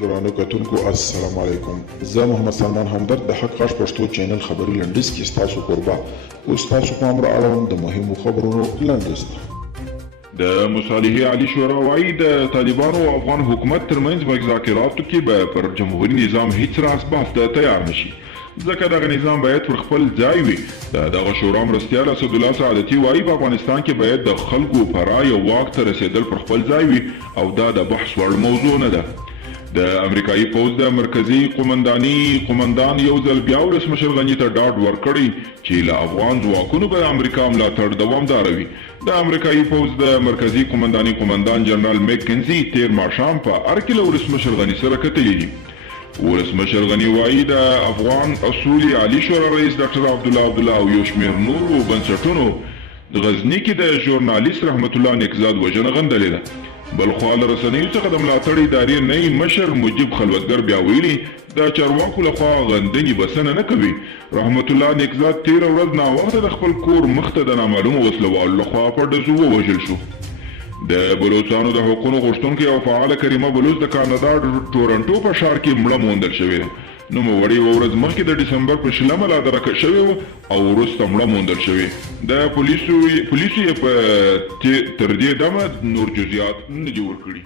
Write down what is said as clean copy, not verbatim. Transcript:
درانه کتونکو السلام علیکم. زه محمد سلمان همدرد د حق غږ پښتو چینل خبري لنډیز کې ستاسو کوربه اوس تاسو پام را اړوم د مهمو خبرونو لنډیز ته. د مصالحې عالی شورا وایي د طالبانو او افغان حکومت ترمنځ مذاکراتو کې به پر جمهوري نظام هیڅ راز بحث ته تیار نشي، ځکه دغه نظام باید پر خپل ځای وي. دغه شورا مرستیال اسدالله سعادتي وایي په افغانستان کې باید د خلکو په رایه واک ته رسیدل پر خپل ځای وي او دا د بحث وړ موضوع نه ده. د امریکایي پوځ د مرکزي قومندان یو ځل بیا ولسمشر غني ته ډاډ ورکړی چې له افغان ځواکونو به امریکا ملاتړ دوامداره وي. د امریکایي پوځ د مرکزي قومندان جنرال میکنزي تیر ماښام په ارکل ولسمشر غني سره کتلي دي. ولسمشر غني وایي د افغان اصولي عالی شورا رئیس ډاکټر عبدالله او یو شمېر نورو بنسټونو د غزني کې د ژورنالیست رحمت الله نیکزاد وژنه غندلې ده. بلخوا له رسنیو څخه د ملاتړ ادارې نوي مشر مجیب خلوتګر بیا ویلي د چارواکو لخوا غندنې بسنه نه کوي. رحمت الله نیکزاد تېره ورځ ناوخته د خپل کور مخته د نامعلومو وسلوالو لخوا په ډزو ووژل شو. د بلوڅانو د حقونو غوښتونکې او فعاله کریمه بلوڅ د کاناډا ټورنټو په ښار کې مړه موندل شوې ده. نوموړې یوه ورځ مخکې د ډسمبر په 20 ملادرکه شوې وه او وروسته مړه موندل شوې. د پولیسو یې تر دې دمه نور جزئیات نه دي ورکړي.